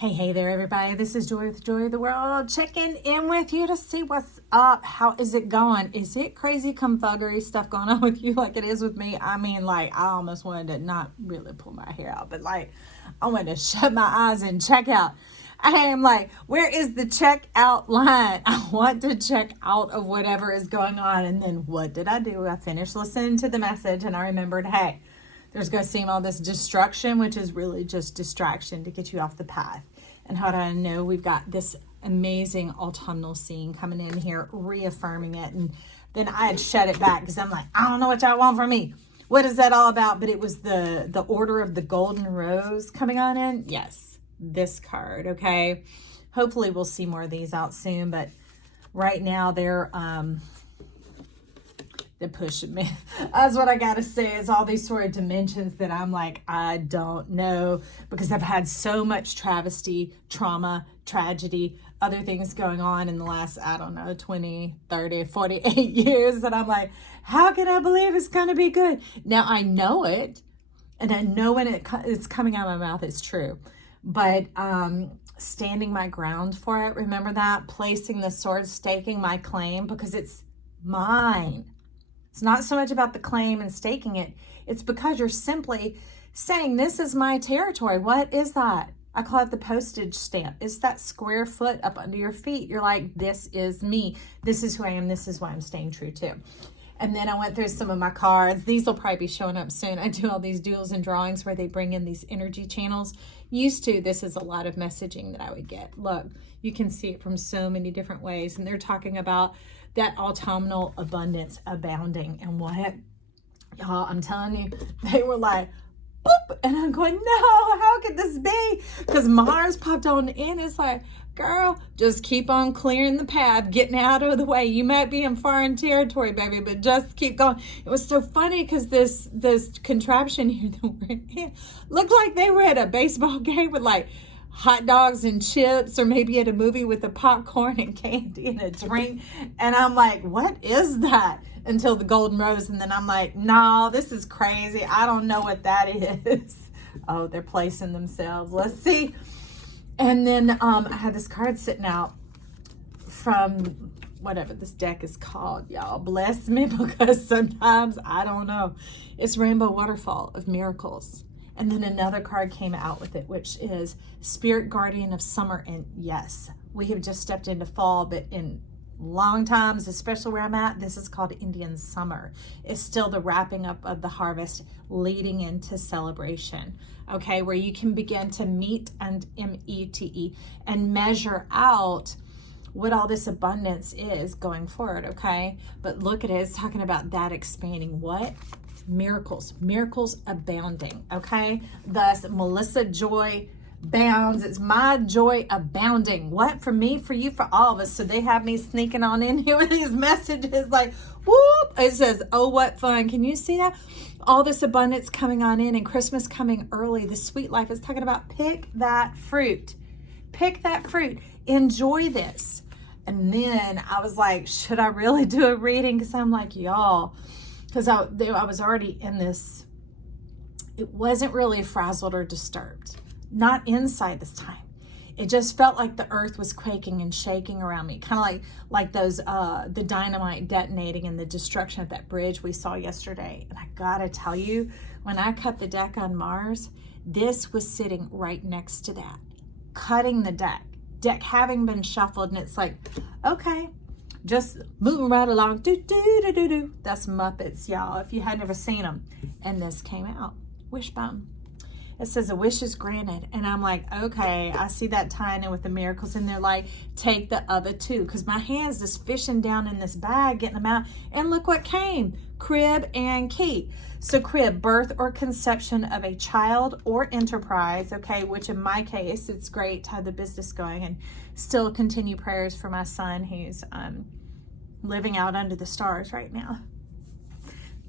Hey there, everybody. This is Joy with Joy of the World, checking in with you to see what's up. How is it going? Is it crazy confuggery stuff going on with you like it is with me? I mean, like, I almost wanted to not really pull my hair out, but like, I wanted to shut my eyes and check out. I am like, where is the check out line? I want to check out of whatever is going on. And then what did I do? I finished listening to the message and I remembered, hey, there's going to seem all this destruction, which is really just distraction to get you off the path. And how do I know? We've got this amazing autumnal scene coming in here, reaffirming it. And then I had shut it back because I'm like, I don't know what y'all want from me. What is that all about? But it was the Order of the Golden Rose coming on in. Yes, this card, okay? Hopefully we'll see more of these out soon. But right now they're pushing me. That's what I gotta say, is all these sort of dimensions that I'm like, I don't know, because I've had so much travesty, trauma, tragedy, other things going on in the last, I don't know, 20, 30, 48 years that I'm like, how can I believe it's gonna be good? Now I know it, and I know when it's coming out of my mouth, it's true. But standing my ground for it, remember that? Placing the sword, staking my claim, because it's mine. It's not so much about the claim and staking it. It's because you're simply saying, this is my territory. What is that? I call it the postage stamp. It's that square foot up under your feet. You're like, this is me. This is who I am. This is what I'm staying true to. And then I went through some of my cards. These will probably be showing up soon. I do all these duels and drawings where they bring in these energy channels. Used to, this is a lot of messaging that I would get. Look, you can see it from so many different ways. And they're talking about that autumnal abundance, abounding. And what? Y'all, I'm telling you, they were like, boop. And I'm going, no, how could this be? Because Mars popped on in. It's like, girl, just keep on clearing the path, getting out of the way. You might be in foreign territory, baby, but just keep going. It was so funny because this contraption here that we're in looked like they were at a baseball game with like hot dogs and chips, or maybe at a movie with a popcorn and candy and a drink. And I'm like, what is that? Until the Golden Rose. And then I'm like, no, this is crazy. I don't know what that is. Oh, they're placing themselves. Let's see. And then I had this card sitting out from whatever this deck is called. Y'all bless me, because sometimes I don't know. It's Rainbow Waterfall of Miracles. And then another card came out with it, which is Spirit Guardian of Summer. And yes, we have just stepped into fall, but in long times, especially where I'm at, this is called Indian Summer. It's still the wrapping up of the harvest, leading into celebration, okay, where you can begin to meet and M-E-T-E and measure out what all this abundance is going forward, okay? But look at it, it's talking about that expanding what? Miracles abounding, okay? Thus, Melissa Joy bounds. It's my joy abounding. What? For me, for you, for all of us. So they have me sneaking on in here with these messages like, whoop. It says, oh, what fun. Can you see that? All this abundance coming on in, and Christmas coming early. The sweet life is talking about pick that fruit. Pick that fruit. Enjoy this. And then I was like, should I really do a reading? Because I'm like, y'all, because I was already in this. It wasn't really frazzled or disturbed. Not inside this time. It just felt like the earth was quaking and shaking around me. Kind of like those, the dynamite detonating and the destruction of that bridge we saw yesterday. And I gotta tell you, when I cut the deck on Mars, this was sitting right next to that. Cutting the deck having been shuffled, and it's like, okay, just moving right along. Do. That's Muppets, y'all, if you had never seen them. And this came out. Wishbone. It says a wish is granted. And I'm like, okay, I see that tying in with the miracles. And they're like, take the other two. Because my hand's just fishing down in this bag, getting them out. And look what came. Crib and key. So crib, birth or conception of a child or enterprise. Okay, which in my case, it's great to have the business going. And still continue prayers for my son who's living out under the stars right now.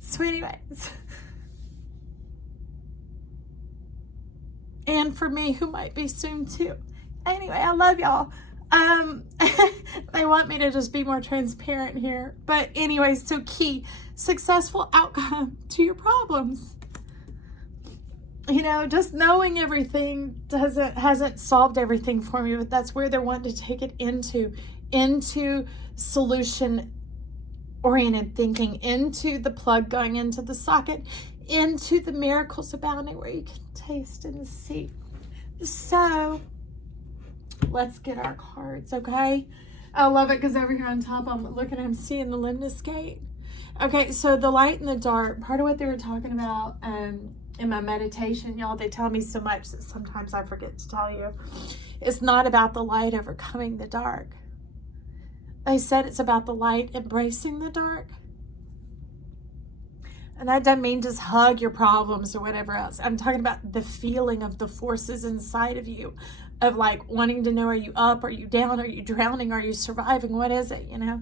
So anyways. And for me, who might be soon too. Anyway, I love y'all. They want me to just be more transparent here. But anyways, so key, successful outcome to your problems. You know, just knowing everything hasn't solved everything for me, but that's where they're wanting to take it into solution oriented thinking, into the plug going into the socket, into the miracles abounding where you can taste and see. So let's get our cards, okay? I love it because over here on top, I'm looking at him seeing the Limnus Gate. Okay, so the light and the dark, part of what they were talking about in my meditation, y'all, they tell me so much that sometimes I forget to tell you. It's not about the light overcoming the dark. They said it's about the light embracing the dark. And that doesn't mean just hug your problems or whatever else. I'm talking about the feeling of the forces inside of you, of like wanting to know, are you up, are you down, are you drowning, are you surviving, what is it, you know?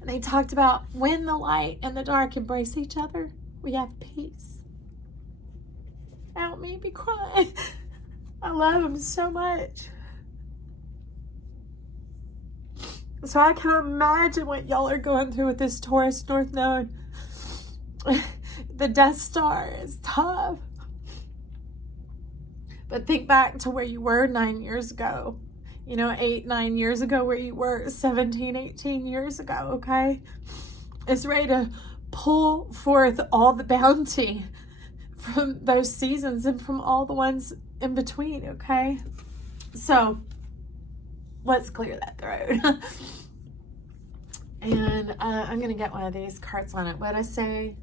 And they talked about when the light and the dark embrace each other, we have peace. Don't make me cry. I love them so much. So I can imagine what y'all are going through with this Taurus North Node. The Death Star is tough. But think back to where you were 9 years ago. You know, 8, 9 years ago, where you were 17, 18 years ago, okay? It's ready to pull forth all the bounty from those seasons and from all the ones in between, okay? So let's clear that throat. And I'm going to get one of these cards on it. What I say?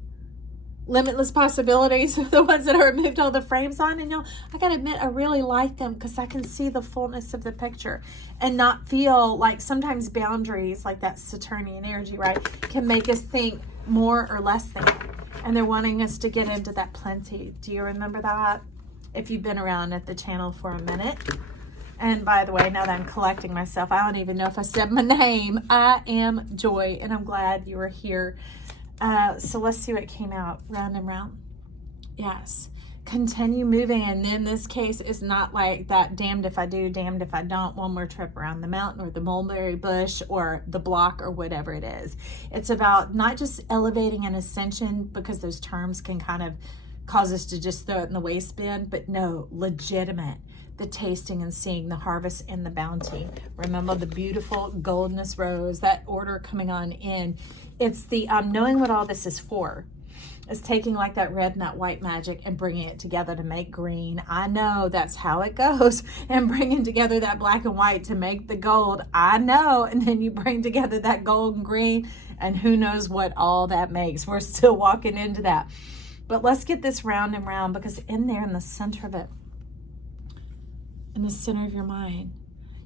Limitless possibilities are the ones that I removed all the frames on. And y'all, I got to admit, I really like them because I can see the fullness of the picture and not feel like sometimes boundaries, like that Saturnian energy, right, can make us think more or less than. And they're wanting us to get into that plenty. Do you remember that? If you've been around at the channel for a minute. And by the way, now that I'm collecting myself, I don't even know if I said my name. I am Joy, and I'm glad you were here. So let's see what came out. Round and round. Yes. Continue moving. And in this case, it's not like that damned if I do, damned if I don't, one more trip around the mountain or the mulberry bush or the block or whatever it is. It's about not just elevating an ascension, because those terms can kind of cause us to just throw it in the waste bin, but no, legitimate. The tasting and seeing, the harvest and the bounty. Remember the beautiful goldenest rose, that order coming on in. It's the knowing what all this is for. It's taking like that red and that white magic and bringing it together to make green. I know that's how it goes. And bringing together that black and white to make the gold. I know. And then you bring together that gold and green, and who knows what all that makes. We're still walking into that. But let's get this round and round, because in there, in the center of it, in the center of your mind,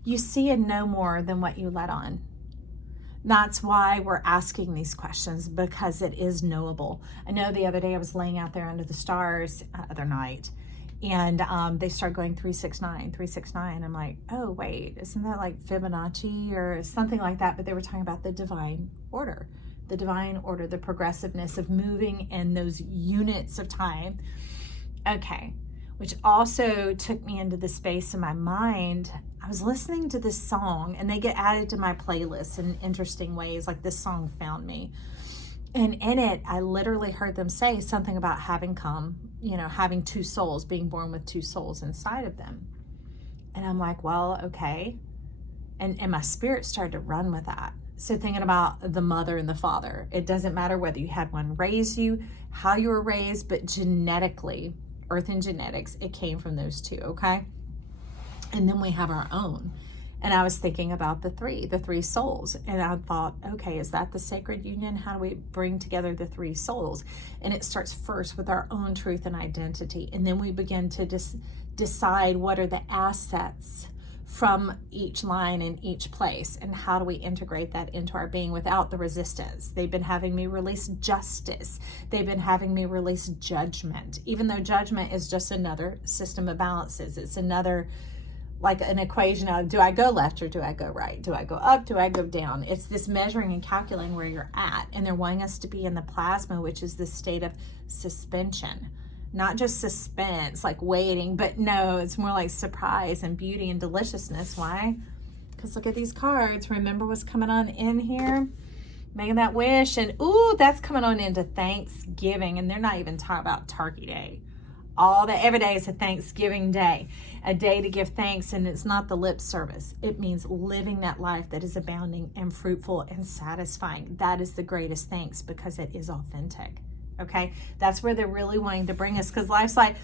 you see and know more than what you let on. That's why we're asking these questions, because it is knowable. I know the other day I was laying out there under the stars other night, and they started going 369, 369. I'm like, oh wait, isn't that like Fibonacci or something like that? But they were talking about the divine order, the progressiveness of moving in those units of time. Okay. Which also took me into the space in my mind. I was listening to this song, and they get added to my playlist in interesting ways, like this song found me. And in it, I literally heard them say something about having two souls, being born with two souls inside of them. And I'm like, well, okay. And my spirit started to run with that. So thinking about the mother and the father, it doesn't matter whether you had one raise you, how you were raised, but genetically, earth and genetics, it came from those two, okay? And then we have our own. And I was thinking about the three souls. And I thought, okay, is that the sacred union? How do we bring together the three souls? And it starts first with our own truth and identity. And then we begin to decide what are the assets from each line in each place, and how do we integrate that into our being without the resistance. They've been having me release justice. They've been having me release judgment, even though judgment is just another system of balances. It's another, like an equation of, do I go left or do I go right? Do I go up? Do I go down? It's this measuring and calculating where you're at. And they're wanting us to be in the plasma, which is this state of suspension. Not just suspense, like waiting, but no, it's more like surprise and beauty and deliciousness. Why? Because look at these cards. Remember what's coming on in here? Making that wish. And ooh, that's coming on into Thanksgiving. And they're not even talking about Turkey Day. all day. Every day is a Thanksgiving day, a day to give thanks. And it's not the lip service. It means living that life that is abounding and fruitful and satisfying. That is the greatest thanks, because it is authentic. Okay, that's where they're really wanting to bring us, because life's like,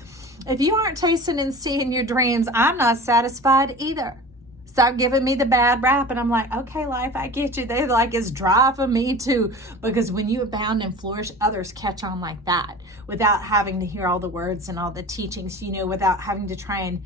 if you aren't tasting and seeing your dreams, I'm not satisfied either. Stop giving me the bad rap. And I'm like, okay, life, I get you. They're like, it's dry for me too. Because when you abound and flourish, others catch on like that, without having to hear all the words and all the teachings, without having to try and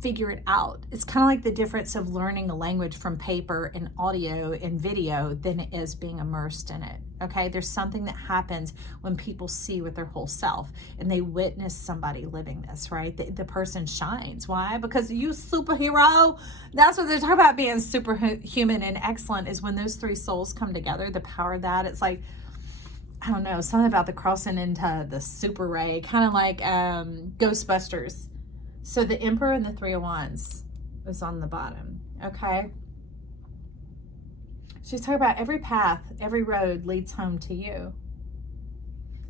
figure it out. It's kind of like the difference of learning a language from paper and audio and video than it is being immersed in it. Okay, there's something that happens when people see with their whole self and they witness somebody living this, right? The person shines. Why? Because you superhero. That's what they're talking about, being superhuman and excellent, is when those three souls come together, the power of that. It's like, I don't know, something about the crossing into the super ray, kind of like Ghostbusters. So the Emperor and the Three of Wands is on the bottom, okay? She's talking about every path, every road leads home to you.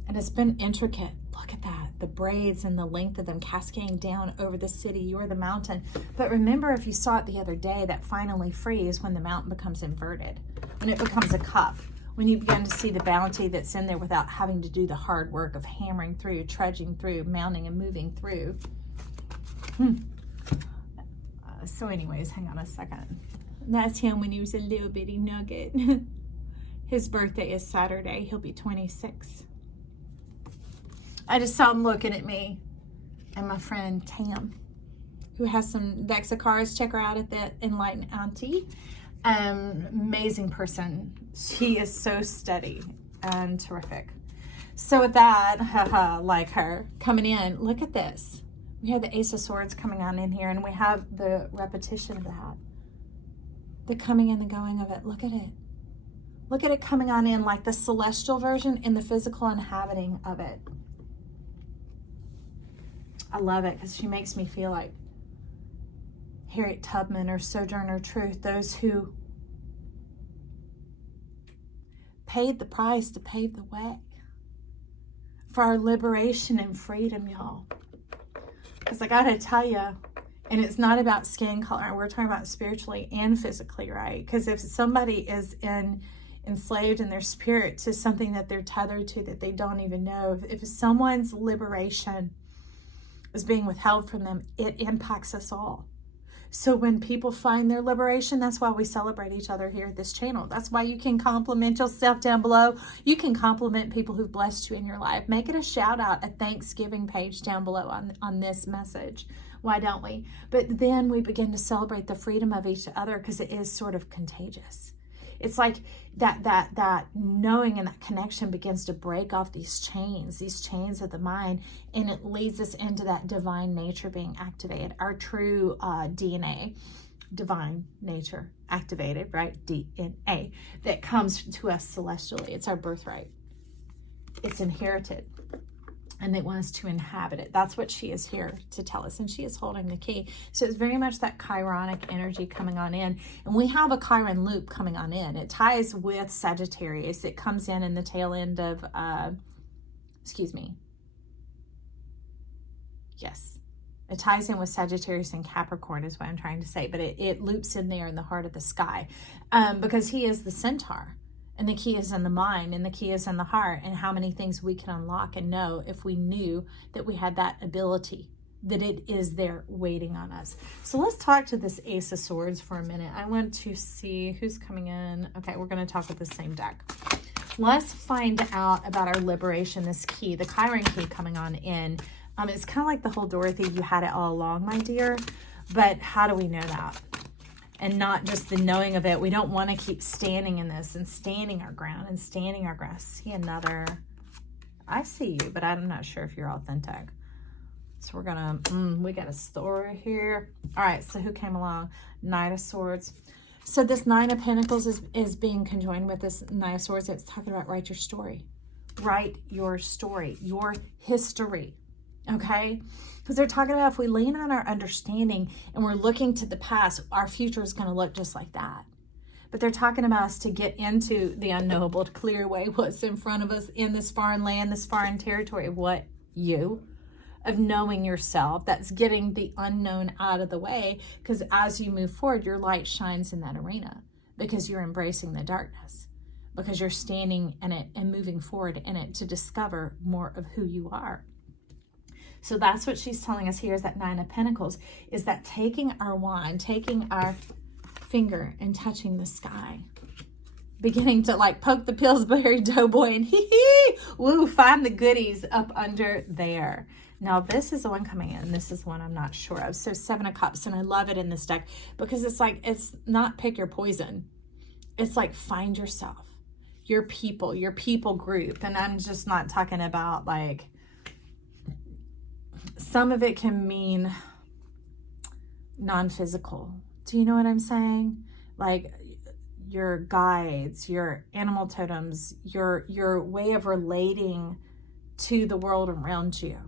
And it's been intricate. Look at that. The braids and the length of them cascading down over the city. You're the mountain. But remember, if you saw it the other day, that finally free is when the mountain becomes inverted, when it becomes a cup, when you begin to see the bounty that's in there without having to do the hard work of hammering through, trudging through, mounting and moving through. So anyways, hang on a second. That's him when he was a little bitty nugget. His birthday is Saturday. He'll be 26. I just saw him looking at me and my friend Tam, who has some decks of cards. Check her out at the Enlightened Auntie. Amazing person. She is so steady and terrific. So with that, like her, coming in, look at this. We have the Ace of Swords coming on in here, and we have the repetition of that. The coming and the going of it. Look at it. Look at it coming on in like the celestial version and the physical inhabiting of it. I love it because she makes me feel like Harriet Tubman or Sojourner Truth, those who paid the price to pave the way for our liberation and freedom, y'all. Because I gotta tell you, and it's not about skin color, we're talking about spiritually and physically, right? Because if somebody is enslaved in their spirit to something that they're tethered to that they don't even know, if someone's liberation is being withheld from them, it impacts us all. So when people find their liberation, that's why we celebrate each other here at this channel. That's why you can compliment yourself down below. You can compliment people who've blessed you in your life. Make it a shout out, a Thanksgiving page down below on this message. Why don't we? But then we begin to celebrate the freedom of each other because it is sort of contagious. It's like that knowing and that connection begins to break off these chains of the mind, and it leads us into that divine nature being activated, our true DNA, divine nature activated, right? DNA that comes to us celestially. It's our birthright. It's inherited. And they want us to inhabit it. That's what she is here to tell us. And she is holding the key. So it's very much that chironic energy coming on in. And we have a Chiron loop coming on in. It ties with Sagittarius. It comes in the tail end of, Yes. It ties in with Sagittarius and Capricorn is what I'm trying to say. But it loops in there in the heart of the sky. Because he is the centaur. And the key is in the mind, and the key is in the heart, and how many things we can unlock and know if we knew that we had that ability, that it is there waiting on us. So let's talk to this Ace of Swords for a minute. I want to see who's coming in. Okay, we're going to talk with the same deck. Let's find out about our liberation, this key, the Chiron key coming on in. It's kind of like the whole Dorothy, you had it all along, my dear. But how do we know that? And not just the knowing of it. We don't want to keep standing in this and standing our ground and standing our ground. See another. I see you, but I'm not sure if you're authentic. So we're going to, we got a story here. All right, so who came along? Knight of Swords. So this Nine of Pentacles is being conjoined with this Knight of Swords. It's talking about write your story. Write your story, your history. Okay? Because they're talking about if we lean on our understanding and we're looking to the past, our future is going to look just like that. But they're talking about us to get into the unknowable, to clear away what's in front of us in this foreign land, this foreign territory. What? You. of knowing yourself. That's getting the unknown out of the way, because as you move forward, your light shines in that arena because you're embracing the darkness, because you're standing in it and moving forward in it to discover more of who you are. So that's what she's telling us here, is that Nine of Pentacles, is that taking our wand, taking our finger and touching the sky, beginning to like poke the Pillsbury Doughboy and woo, find the goodies up under there. Now this is the one coming in. This is one I'm not sure of. So Seven of Cups, and I love it in this deck because it's like, it's not pick your poison. It's like find yourself, your people group. And I'm just not talking about like, some of it can mean non-physical. Do you know what I'm saying? Like your guides, your animal totems, your way of relating to the world around you,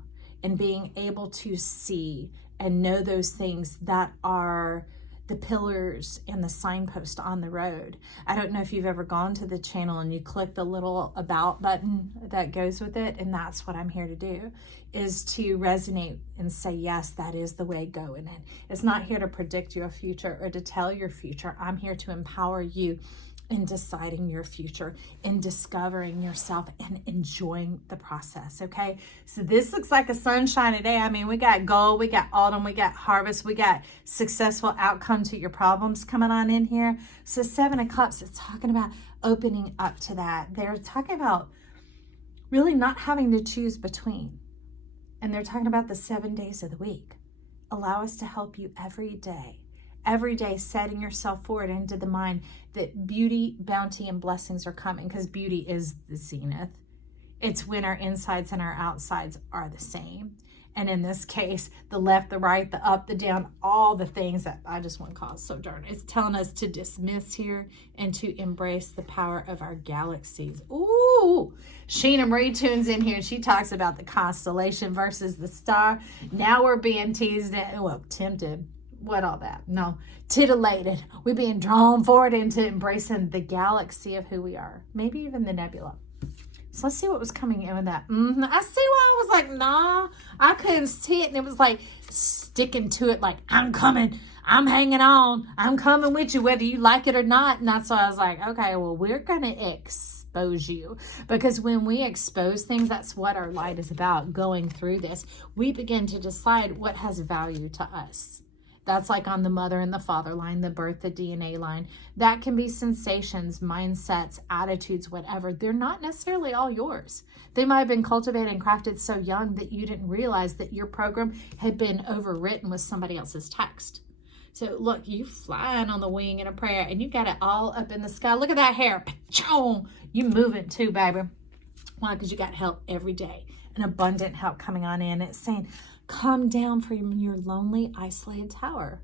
and being able to see and know those things that are the pillars and the signpost on the road. I don't know if you've ever gone to the channel and you click the little about button that goes with it, and that's what I'm here to do, is to resonate and say, yes, that is the way, go in it. It's not here to predict your future or to tell your future. I'm here to empower you in deciding your future, in discovering yourself, and enjoying the process, okay? So this looks like a sunshiny day. I mean, we got gold, we got autumn, we got harvest, we got successful outcome to your problems coming on in here. So Seven of Cups is talking about opening up to that. They're talking about really not having to choose between. And they're talking about the 7 days of the week. Allow us to help you every day, setting yourself forward into the mind that beauty, bounty, and blessings are coming, because beauty is the zenith. It's when our insides and our outsides are the same. And in this case, the left, the right, the up, the down, all the things that I just want to call it so darn. It's telling us to dismiss here and to embrace the power of our galaxies. Ooh, Sheena Marie tunes in here and she talks about the constellation versus the star. Now we're being teased and, well, tempted. What all that? No, titillated. We're being drawn forward into embracing the galaxy of who we are. Maybe even the nebula. So let's see what was coming in with that. I see why I was like, nah, I couldn't see it. And it was like sticking to it like, I'm coming. I'm hanging on. I'm coming with you, whether you like it or not. And that's why I was like, okay, well, we're going to expose you. Because when we expose things, that's what our light is about. Going through this, we begin to decide what has value to us. That's like on the mother and the father line, the birth, the DNA line. That can be sensations, mindsets, attitudes, whatever. They're not necessarily all yours. They might have been cultivated and crafted so young that you didn't realize that your program had been overwritten with somebody else's text. So look, you flying on the wing in a prayer and you got it all up in the sky. Look at that hair. You moving too, baby. Why? Because you got help every day. An abundant help coming on in. It's saying, come down from your lonely, isolated tower.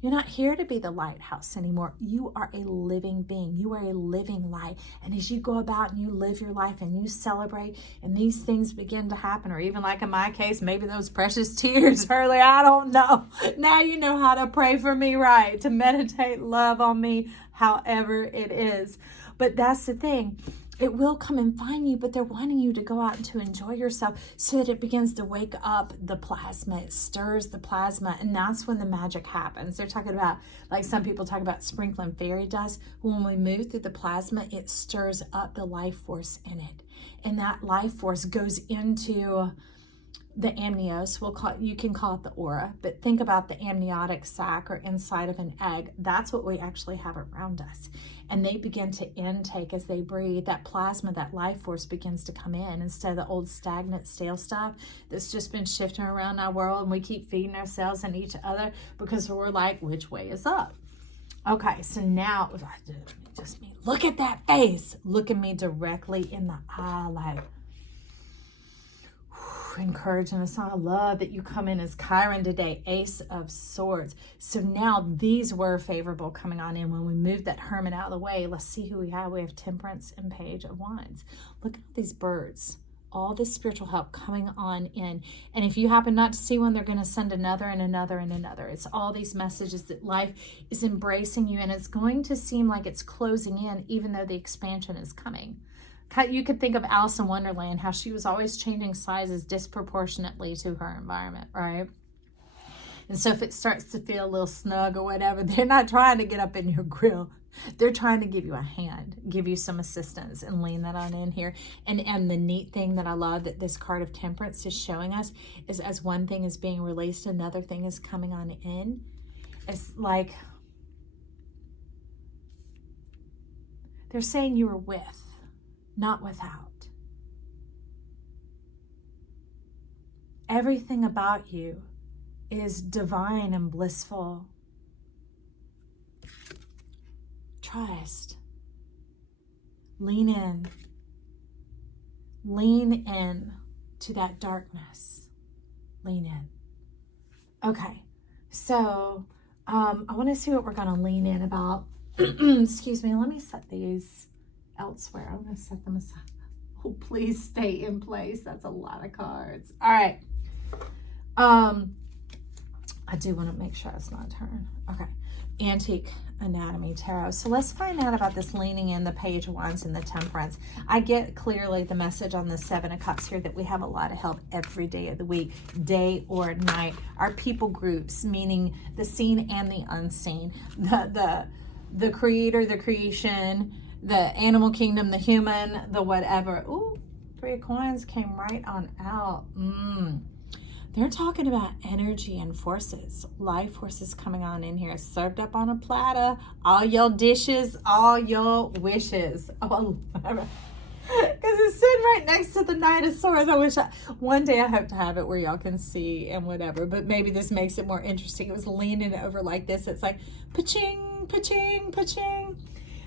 You're not here to be the lighthouse anymore. You are a living being. You are a living light. And as you go about and you live your life and you celebrate and these things begin to happen, or even like in my case, maybe those precious tears early, I don't know. Now you know how to pray for me, right? To meditate, love on me, however it is. But that's the thing. It will come and find you, but they're wanting you to go out and to enjoy yourself so that it begins to wake up the plasma. It stirs the plasma, and that's when the magic happens. They're talking about, like some people talk about sprinkling fairy dust. When we move through the plasma, it stirs up the life force in it. And that life force goes into the amnios. You can call it the aura, but think about the amniotic sac or inside of an egg. That's what we actually have around us. And they begin to intake as they breathe. That plasma, that life force begins to come in instead of the old stagnant, stale stuff that's just been shifting around our world. And we keep feeding ourselves and each other because we're like, which way is up? Okay, so now, just me. Look at that face. Look at me directly in the eye, like, encouraging us. I love that you come in as Chiron today, Ace of Swords. So now these were favorable coming on in. When we move that Hermit out of the way, let's see who we have. We have Temperance and Page of Wands. Look at these birds. All this spiritual help coming on in. And if you happen not to see one, they're going to send another and another and another. It's all these messages that life is embracing you, and it's going to seem like it's closing in even though the expansion is coming. You could think of Alice in Wonderland, how she was always changing sizes disproportionately to her environment, right? And so if it starts to feel a little snug or whatever, they're not trying to get up in your grill. They're trying to give you a hand, give you some assistance, and lean that on in here. And the neat thing that I love that this card of Temperance is showing us is, as one thing is being released, another thing is coming on in. It's like they're saying you were with, not without. Everything about you is divine and blissful. Trust. Lean in. Lean in to that darkness. Lean in. Okay, so I want to see what we're going to lean in about. Excuse me, let me set these elsewhere. I'm going to set them aside. Oh, please stay in place. That's a lot of cards. All right. I do want to make sure it's not turned. Okay. Antique Anatomy Tarot. So let's find out about this leaning in, the Page of Wands, and the Temperance. I get clearly the message on the Seven of Cups here that we have a lot of help every day of the week, day or night. Our people groups, meaning the seen and the unseen, the creator, the creation, the animal kingdom, the human, the whatever. Ooh, Three of Coins came right on out. They're talking about energy and forces, life forces coming on in here, served up on a platter, all your dishes, all your wishes. Oh, because it's sitting right next to the Knight of Swords. I wish one day I hope to have it where y'all can see and whatever, but maybe this makes it more interesting. It was leaning over like this. It's like, pa-ching, pa-ching, pa-ching.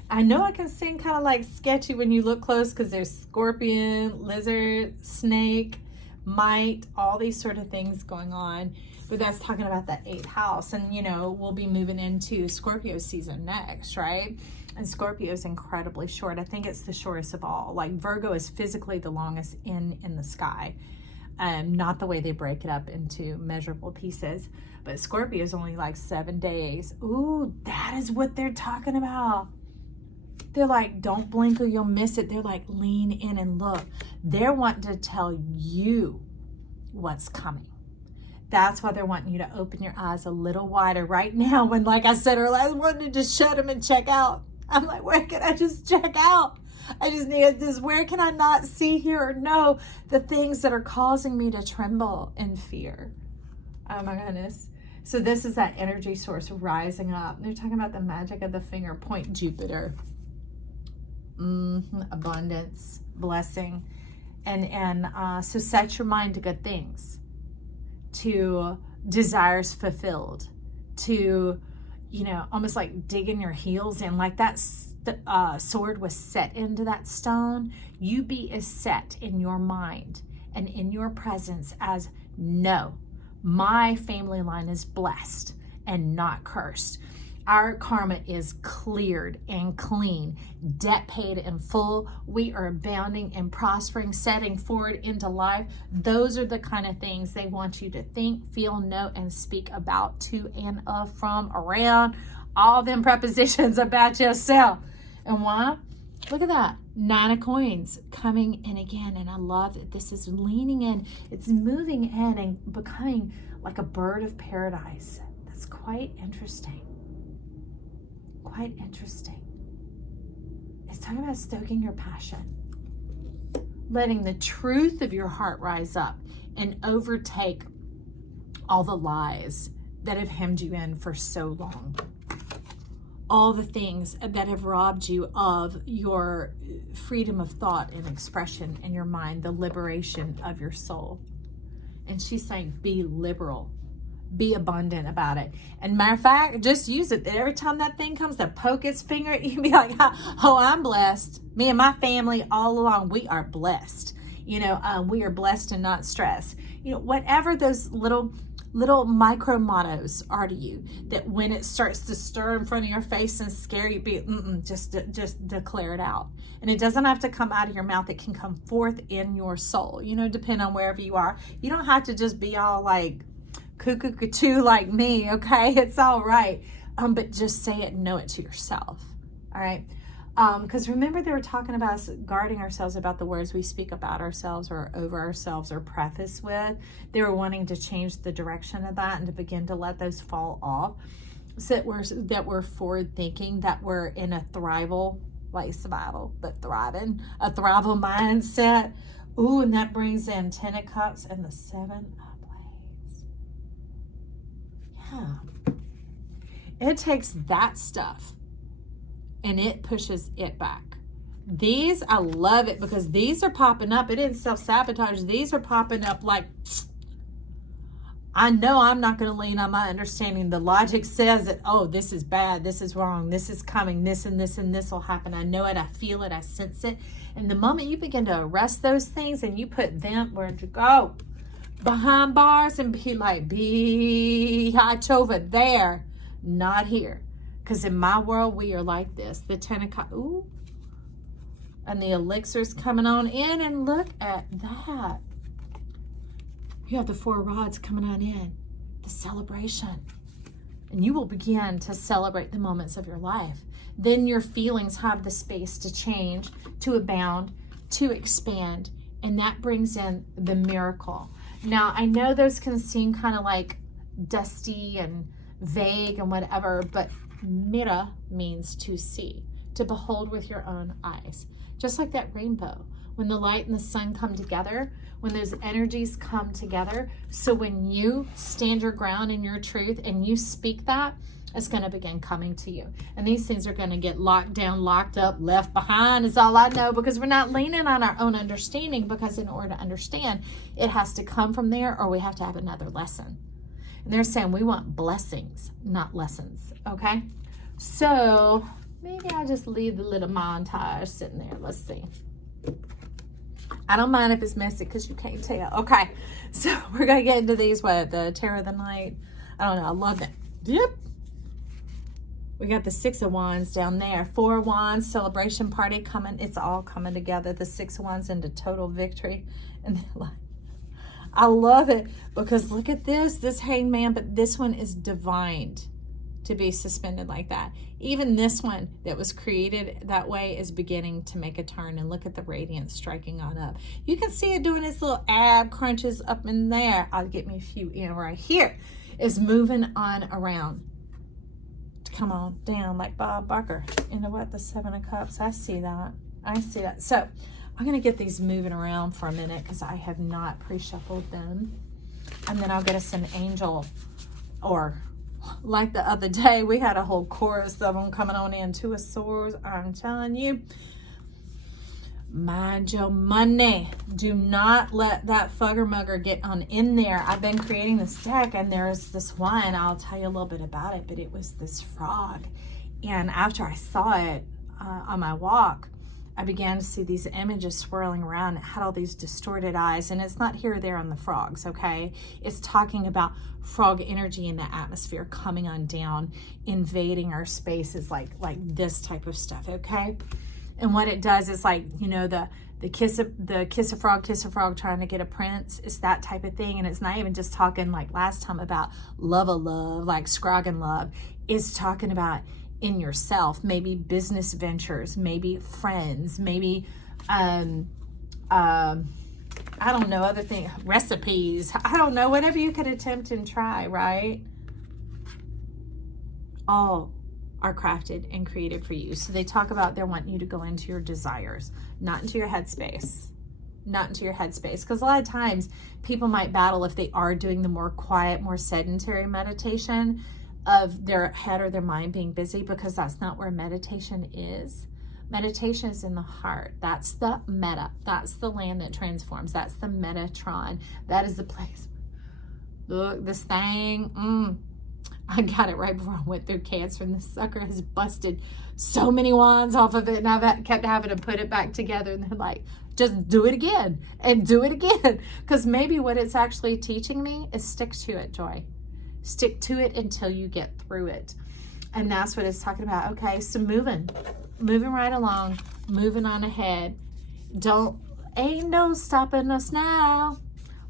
I know I can sing kind of like sketchy when you look close because there's scorpion, lizard, snake, mite, all these sort of things going on. But that's talking about that 8th house. And, you know, we'll be moving into Scorpio season next, right? And Scorpio is incredibly short. I think it's the shortest of all. Like Virgo is physically the longest in the sky. Not the way they break it up into measurable pieces. But Scorpio is only like 7 days. Ooh, that is what they're talking about. They're like, don't blink or you'll miss it. They're like, lean in and look. They're wanting to tell you what's coming. That's why they're wanting you to open your eyes a little wider right now. When, like I said earlier, I wanted to just shut them and check out. I'm like, where can I just check out? I just need this. Where can I not see, hear, or know the things that are causing me to tremble in fear? Oh my goodness. So this is that energy source rising up. They're talking about the magic of the finger, point Jupiter. Abundance, blessing, and so set your mind to good things, to desires fulfilled, to, you know, almost like digging your heels in, like that sword was set into that stone. You be as set in your mind and in your presence as, no, my family line is blessed and not cursed. Our karma is cleared and clean, debt paid in full. We are abounding and prospering, setting forward into life. Those are the kind of things they want you to think, feel, know, and speak about, to and of, from, around, all them prepositions about yourself. And why? Look at that. 9 of Coins coming in again. And I love that this is leaning in. It's moving in and becoming like a bird of paradise. That's quite interesting. Quite interesting. It's talking about stoking your passion, letting the truth of your heart rise up and overtake all the lies that have hemmed you in for so long. All the things that have robbed you of your freedom of thought and expression in your mind, the liberation of your soul. And she's saying, be liberal. Be abundant about it. And matter of fact, just use it. Every time that thing comes to poke its finger, you can be like, oh, I'm blessed. Me and my family all along, we are blessed. You know, we are blessed and not stressed. You know, whatever those little micro mottos are to you, that when it starts to stir in front of your face and scare you, just declare it out. And it doesn't have to come out of your mouth. It can come forth in your soul, you know, depending on wherever you are. You don't have to just be all like cuckoo like me, okay? It's all right. But just say it and know it to yourself. All right. Because remember, they were talking about us guarding ourselves about the words we speak about ourselves or over ourselves or preface with. They were wanting to change the direction of that and to begin to let those fall off. So that we're forward thinking, that we're in a thrival, like survival, but thriving, a thrival mindset. Ooh, and that brings in 10 of Cups and the 7 of Blades. Yeah. It takes that stuff and it pushes it back. These, I love it because these are popping up. It isn't self-sabotage. These are popping up like, I know I'm not going to lean on my understanding. The logic says that, oh, this is bad, this is wrong, this is coming, this and this and this will happen. I know it, I feel it, I sense it. And the moment you begin to arrest those things and you put them, where'd you go? Behind bars and be like, biatch over there, not here. Because in my world, we are like this. The 10 of Cups, ooh. And the elixir's coming on in, and look at that. You have the 4 rods coming on in, the celebration. And you will begin to celebrate the moments of your life. Then your feelings have the space to change, to abound, to expand. And that brings in the miracle. Now, I know those can seem kind of like dusty and vague and whatever, but mira means to see, to behold with your own eyes. Just like that rainbow. When the light and the sun come together, when those energies come together. So when you stand your ground in your truth and you speak that, it's going to begin coming to you. And these things are going to get locked down, locked up, left behind is all I know, because we're not leaning on our own understanding, because in order to understand, it has to come from there, or we have to have another lesson. And they're saying we want blessings, not lessons. Okay. So maybe I'll just leave the little montage sitting there. Let's see. I don't mind if it's messy because you can't tell. Okay, so we're going to get into these, the Terror of the Night. I don't know. I love that. Yep. We got the 6 of Wands down there. 4 of Wands, celebration party coming. It's all coming together. The 6 of Wands into total victory. And like, I love it because look at this Hangman, but this one is divined to be suspended like that. Even this one that was created that way is beginning to make a turn, and look at the radiance striking on up. You can see it doing its little ab crunches up in there. I'll get me a few in right here. Is moving on around to come on down like Bob Barker. You know what? The 7 of Cups. I see that. I see that. So I'm going to get these moving around for a minute because I have not pre-shuffled them. And then I'll get us an angel, or like the other day, we had a whole chorus of them coming on in. 2 of Swords. I'm telling you, mind your money. Do not let that fugger mugger get on in there. I've been creating this deck, and there's this one. I'll tell you a little bit about it, but it was this frog. And after I saw it on my walk, I began to see these images swirling around. It had all these distorted eyes, and it's not here or there on the frogs, okay? It's talking about frog energy in the atmosphere coming on down, invading our spaces, like this type of stuff, okay? And what it does is, like, you know, the kiss a frog trying to get a prince. It's that type of thing. And it's not even just talking like last time about love, like Scroggin love. It's talking about in yourself, maybe business ventures, maybe friends, maybe I don't know, other things, recipes, I don't know, whatever you could attempt and try, right? All are crafted and created for you. So they talk about they're wanting you to go into your desires, not into your headspace. Not into your headspace. Because a lot of times people might battle if they are doing the more quiet, more sedentary meditation of their head or their mind being busy, because that's not where meditation is. Meditation is in the heart. That's the meta. That's the land that transforms. That's the Metatron. That is the place. Look, this thing, I got it right before I went through cancer, and the sucker has busted so many wands off of it, and I've kept having to put it back together, and they're like, just do it again and do it again. Because maybe what it's actually teaching me is stick to it, Joy. Stick to it until you get through it. And that's what it's talking about. Okay, so moving right along, moving on ahead. Ain't no stopping us now.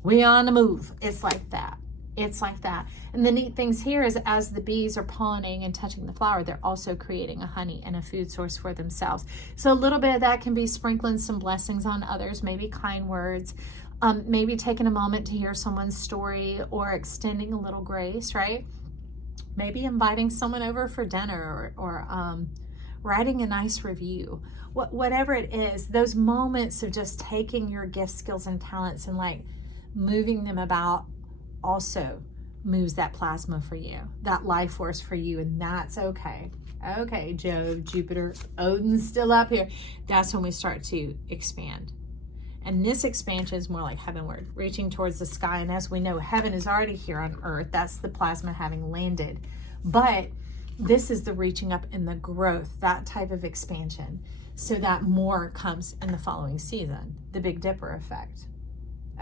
We on the move. It's like that. It's like that. And the neat things here is as the bees are pollinating and touching the flower, they're also creating a honey and a food source for themselves. So a little bit of that can be sprinkling some blessings on others, maybe kind words, maybe taking a moment to hear someone's story or extending a little grace, right? Maybe inviting someone over for dinner or writing a nice review. Whatever it is, those moments of just taking your gifts, skills, and talents and like moving them about also moves that plasma for you, that life force for you, and that's okay. Okay, Jove, Jupiter, Odin's still up here. That's when we start to expand. And this expansion is more like heavenward, reaching towards the sky. And as we know, heaven is already here on earth. That's the plasma having landed. But this is the reaching up in the growth, that type of expansion, so that more comes in the following season, the Big Dipper effect.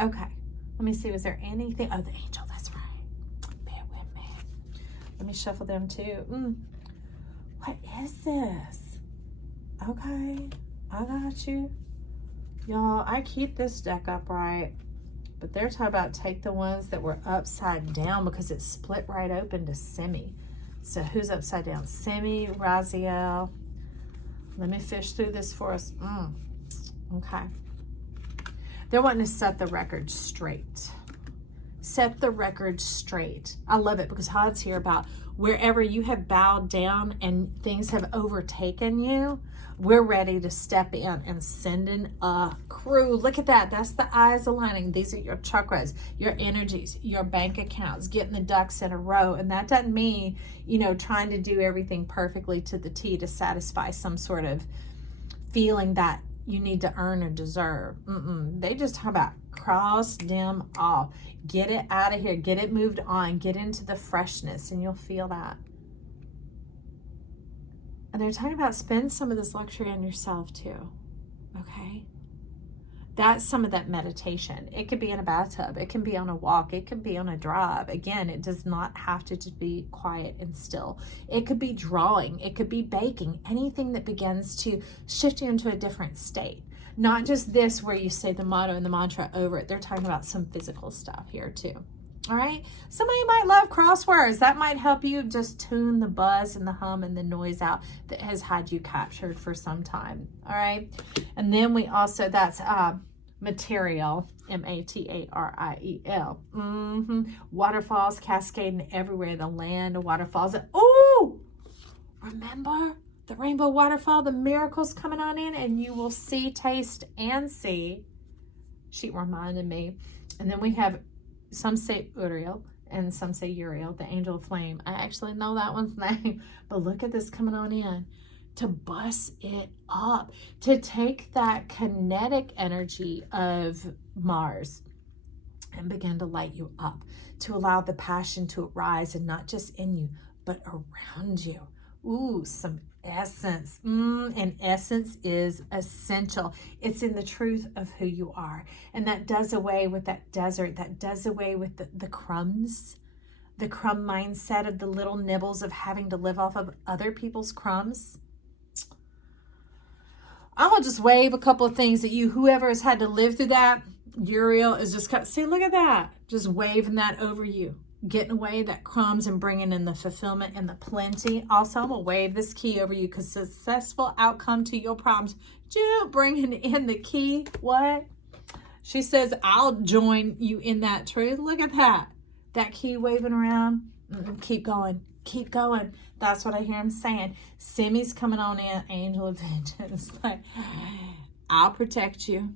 Okay. Let me see, was there anything? Oh, the angel, that's right. Bear with me. Let me shuffle them too. What is this? Okay, I got you. Y'all, I keep this deck upright, but they're talking about take the ones that were upside down because it split right open to Semi. So who's upside down? Semi, Raziel. Let me fish through this for us. Okay. They're wanting to set the record straight. Set the record straight. I love it because Hod's here about wherever you have bowed down and things have overtaken you, we're ready to step in and send in a crew. Look at that. That's the eyes aligning. These are your chakras, your energies, your bank accounts, getting the ducks in a row. And that doesn't mean, trying to do everything perfectly to the T to satisfy some sort of feeling that you need to earn or deserve. They just talk about cross them off. Get it out of here. Get it moved on. Get into the freshness and you'll feel that. And they're talking about spend some of this luxury on yourself too. Okay? That's some of that meditation. It could be in a bathtub. It can be on a walk. It could be on a drive. Again, it does not have to just be quiet and still. It could be drawing. It could be baking. Anything that begins to shift you into a different state. Not just this where you say the motto and the mantra over it. They're talking about some physical stuff here too. All right. Somebody might love crosswords. That might help you just tune the buzz and the hum and the noise out that has had you captured for some time. All right. And then we also, that's material, M-A-T-A-R-I-E-L. Waterfalls cascading everywhere. The land of waterfalls. Oh, remember the rainbow waterfall, the miracles coming on in, and you will see, taste, and see. She reminded me. And then we have, some say Uriel and some say Uriel, the angel of flame. I actually know that one's name, but look at this coming on in to bust it up, to take that kinetic energy of Mars and begin to light you up, to allow the passion to arise and not just in you, but around you. Ooh, some essence. And essence is essential. It's in the truth of who you are. And that does away with that desert. That does away with the crumbs, the crumb mindset of the little nibbles of having to live off of other people's crumbs. I'm going to just wave a couple of things at you. Whoever has had to live through that, Uriel is just kind of, see, look at that. Just waving that over you. Getting away that crumbs and bringing in the fulfillment and the plenty. Also, I'm going to wave this key over you because successful outcome to your problems. Bringing in the key. What? She says, I'll join you in that truth. Look at that. That key waving around. Keep going. Keep going. That's what I hear him saying. Semi's coming on in. Angel of vengeance. Like, I'll protect you.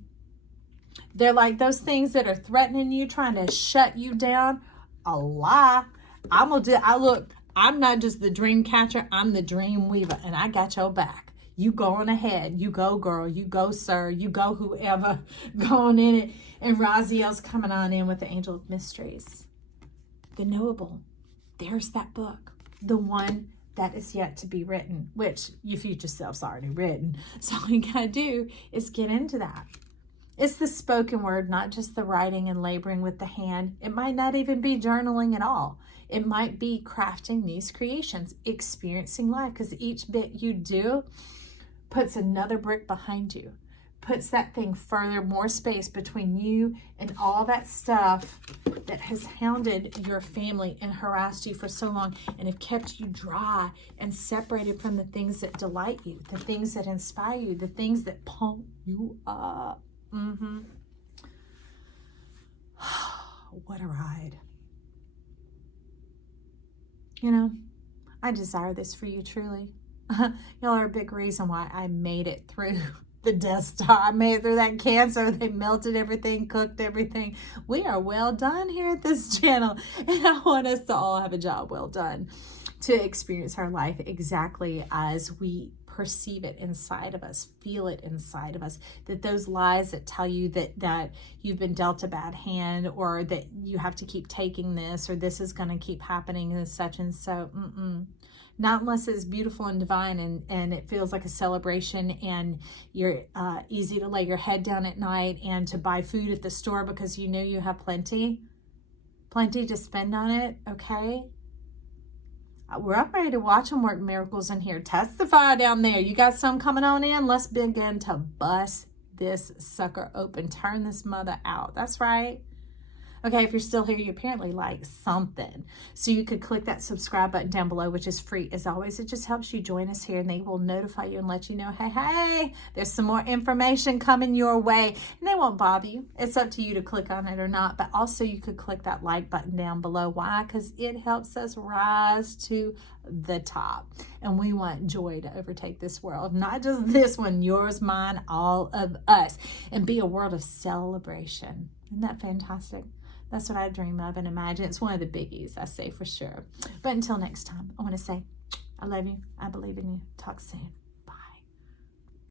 They're like those things that are threatening you, trying to shut you down. A lie. I'm not just the dream catcher, I'm the dream weaver, and I got your back. You go on ahead. You go, girl. You go, sir. You go, whoever. Go on in it. And Raziel's coming on in with the Angel of Mysteries. The knowable. There's that book. The one that is yet to be written, which your future self's already written. So all you gotta do is get into that. It's the spoken word, not just the writing and laboring with the hand. It might not even be journaling at all. It might be crafting these creations, experiencing life, because each bit you do puts another brick behind you. puts that thing further, more space between you and all that stuff that has hounded your family and harassed you for so long and have kept you dry and separated from the things that delight you, the things that inspire you, the things that pump you up. What a ride. You know, I desire this for you truly. Y'all are a big reason why I made it through the Death Star. I made it through that cancer. They melted everything, cooked everything. We are well done here at this channel. And I want us to all have a job well done, to experience our life exactly as we perceive it inside of us, feel it inside of us, that those lies that tell you that you've been dealt a bad hand, or that you have to keep taking this, or this is going to keep happening and such and so, not unless it's beautiful and divine and it feels like a celebration, and you're easy to lay your head down at night and to buy food at the store because you know you have plenty to spend on it. Okay, we're up ready to watch them work miracles in here. Testify down there. You got some coming on in? Let's begin to bust this sucker open. Turn this mother out. That's right. Okay, if you're still here, you apparently like something. So you could click that subscribe button down below, which is free. As always, it just helps you join us here, and they will notify you and let you know, hey, there's some more information coming your way. And they won't bother you. It's up to you to click on it or not. But also you could click that like button down below. Why? Because it helps us rise to the top. And we want joy to overtake this world. Not just this one, yours, mine, all of us. And be a world of celebration. Isn't that fantastic? That's what I dream of and imagine. It's one of the biggies, I say for sure. But until next time, I want to say, I love you. I believe in you. Talk soon.